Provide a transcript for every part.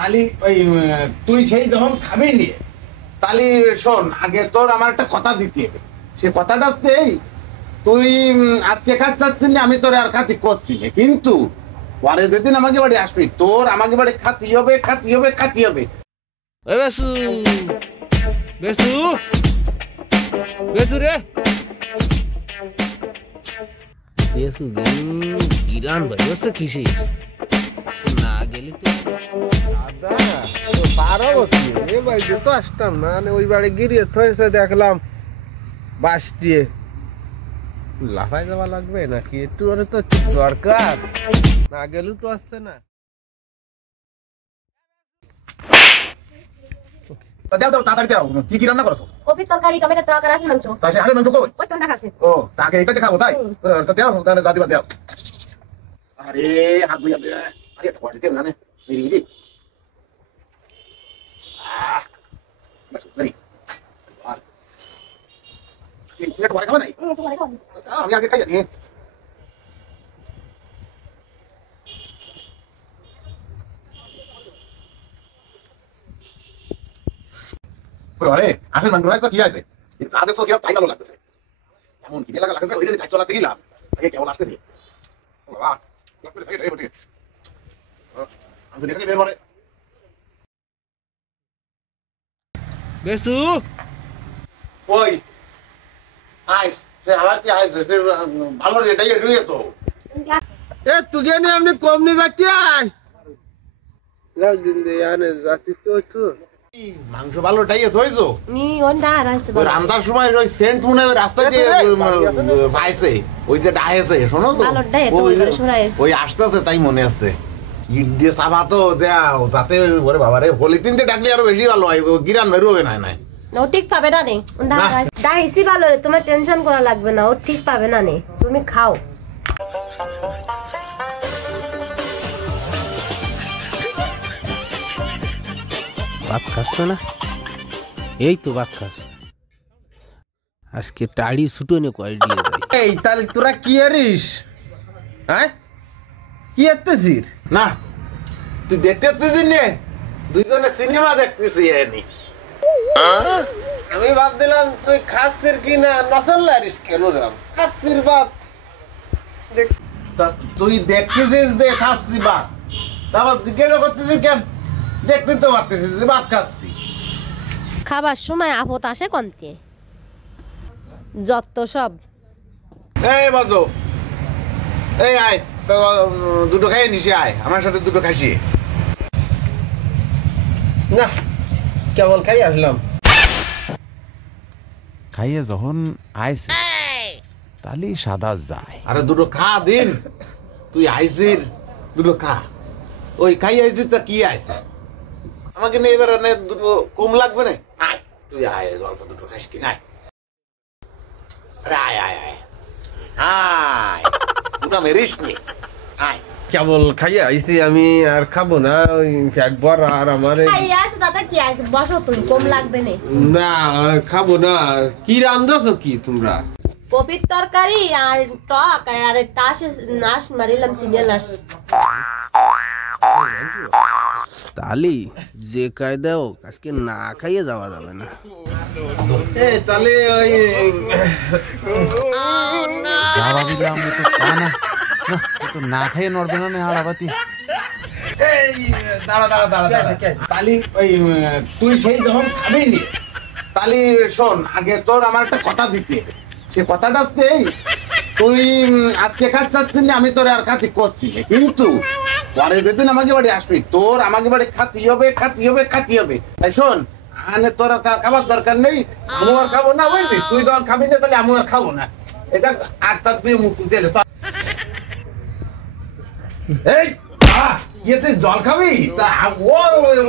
তালি ওই তুই সেই যখন খাবি নিয়ে তালি শোন, আগে তোর আমার একটা কথা দিতে হবে। সে কথাটা হচ্ছে এই, তুই আজকে খাচ্ছিস না, আমি তোর আর খাতি করছি না, কিন্তু পরে যেদিন আমাকে বাড়ি আসবি তোর আমাকে বাড়ি খাতি হবে, খাতি হবে, খাতি হবে। বেসু বেসু বেসু রে বেসু গিরান ভাই ওসে কিসে না গেলি তো দাদা তো পারো কি এ ভাই যে তো আসতাম না, ওই বাড়ি গিরিয়ে থইছে দেখলাম বাস দিয়ে লাফাই যাওয়া লাগবে নাকি একটু, ওরে তো দরকার, না গেলেও তো আসছে না। দাও দাও তাড়াতাড়ি দাও, কি কি রান্না করছো? কপি তরকারি, টমেটো তরকারি, হাঁসের মাংস। তাই হাড়ের মাংস কই? ওই তো না খাসে। ও তাকে এইটা দেখাবো তাই? তো দাও তাহলে যা দিবা দাও। আরে হাত ধুই আরে, আরে একটা কোয়ালিটি দেন না মেরি মেরি। বাস করি আর এই প্লেট ভরে খাবে নাই? একটু পরে খাবো। আমি আগে খাই জানি। আরে আসেন মাংস রাইসা কি আছে? এই সাদে সো কি তাই ভালো লাগতেছে। এমন কি লাগা লাগছে, ওই যে তাই চলাতে গেলাম আগে কেমন আসতেছে। ও বাবা ডক্টর থাকে রে বটে। আমি দেখে বের করে বেসু ওই আইস সে হালাতি আইস সে ভালো রেটাই এডুয়ে তো। এ তুই জানি আপনি কম নি যাচ্ছি আয় যাও দিন দে আনে যাচ্ছি তো মাংস ভালোটাই হইছো নি ওন্ডা রাইছে ওই রান্দার সময় ওই সেন্ট মনে হয় রাস্তা দিয়ে পাইছে ওই যে ডাহেছে, শোনো তো ভালোটাই তো ওই সরাই। ওই আসতেছে তাই মনে আছে। ইট দিয়ে চাপা তো দাও যাতে ওরে বাবা রে পলিথিন দিয়ে ডাকলে আরো বেশি ভালো হয়, গিরান বের হবে না। না ও ঠিক পাবে না নে ওন্ডা রাইছে ডাইসি ভালো রে, তোমার টেনশন করা লাগবে না, ও ঠিক পাবে না নে, তুমি খাও। ভাত খাচ্ছ না? এই তো ভাত খাস, আজকে টাড়ি ছুটনে কয় দিয়ে দেয়। এই তাহলে তোরা কি আরিস? হ্যাঁ কি এত্তেছিস? না তুই দেখতে পাচ্ছিস নে দুইজনে সিনেমা দেখতেছি এনি। আমি ভাবছিলাম তুই খাসির কি না নসল আরিস কেন রাম খাসির ভাত তুই দেখতেছিস যে খাচ্ছি ভাত, তারপর জিজ্ঞাসা করতেছিস কেন? দেখতে তো পারতেছিস যে ভাত খাচ্ছি। খাবার সময় আপত আসে কোনতে যত সব। এই বাজো এই আয় তো দুটো খাইয়ে নিছি, আয় আমার সাথে দুটো খাইছি। না কেবল খাই আসলাম। খাইয়ে যখন আইছে তাহলে সাদা যায়। আরে দুটো খা দিন, তুই আইছিস দুটো খা। ওই খাই আইছিস তা কি আইছে আমাকে নিয়ে এবার দুটো কম লাগবে না? আয় তুই আয় অল্প দুটো খাইস কি নাই? আরে আয় আয় আয় আয় দুটো মেরিস নি, আয়। কেবল খাইয়া আইছি আমি, আর খাবো না, ওই ফ্যাট ভরা আর আমার খাই আছে দাদা, কি আছে বসো, তুমি কম লাগবে নে। না খাবো না। কি রান্ধছো কি তোমরা? কপির তরকারি আর টক আর টাস নাশ মারিলাম সিরিয়াল। তালি যে কায়দা হোক আজকে না খাইয়ে যাওয়া যাবে না। এই তাহলে ওই যাওয়া দিলাম তো তা না, তো না খাইয়ে নড়বে না হাড়াবাতি। দাঁড়া দাঁড়া দাঁড়া দাঁড়া তালি ওই তুই সেই যখন খাবি নি তালি শোন, আগে তোর আমার একটা কথা দিতে হবে। সে কথাটা হচ্ছে এই, তুই আজকে খাচ্ছিস না, আমি তোর আর খাতি করছি না, কিন্তু পরে যেদিন আমাকে বাড়ি আসবি তোর আমাকে বাড়ি খাতি হবে, খাতি হবে, খাতি হবে। তাই শোন, আনে তোর আর খাবার দরকার নেই, আমি আর খাবো না, বুঝলি? তুই যখন খাবি না তাহলে আমি আর খাবো না। এটা আটটা তুই মুখ দিলে এই তুই জল খাবি? তা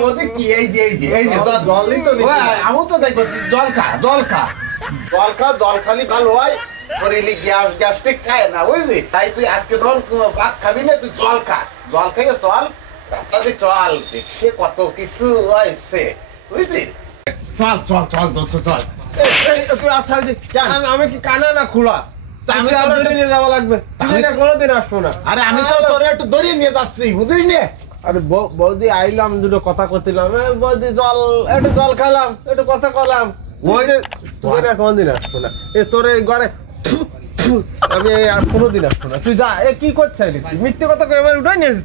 ওদের কি এই যে এই যে এই যে জলই তো আমি তো দেখবো জল খা, জল খা, জল খা, জল খালি ভালো হয়। তোর এলি গ্যাস গ্যাস্ট্রিক খায় না, বুঝলি? তাই তুই আজকে ধর ভাত খাবি না, তুই জল খা, জল খাইয়ে চল, রাস্তা দিয়ে চল, দেখছে কত কিছু হয়েছে, বুঝলি? চল চল চল চল। আমি কি কানা না খোলা? আমি ধরে নিয়ে যাওয়া লাগবে, আমি কোনোদিন আসবো না। আরে আমি তো তোরে একটু দড়িয়ে নিয়ে যাচ্ছি, বুঝলি? আরে বৌদি আইলাম, দুটো কথা করছিলাম, বৌদি একটু জল খালাম, একটু কথা কলাম। ওই যে তুই না কোনদিন আসবো না, তোর এই ঘরে আমি আর কোনোদিন আসবো না। তুই যা, কি করছিস মিথ্যে কথা কই এবার উঠাই নিয়েছিস,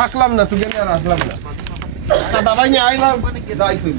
থাকলাম না, তুই আর আসলাম না, দাবাই নিয়ে আইলাম, যাই তুই।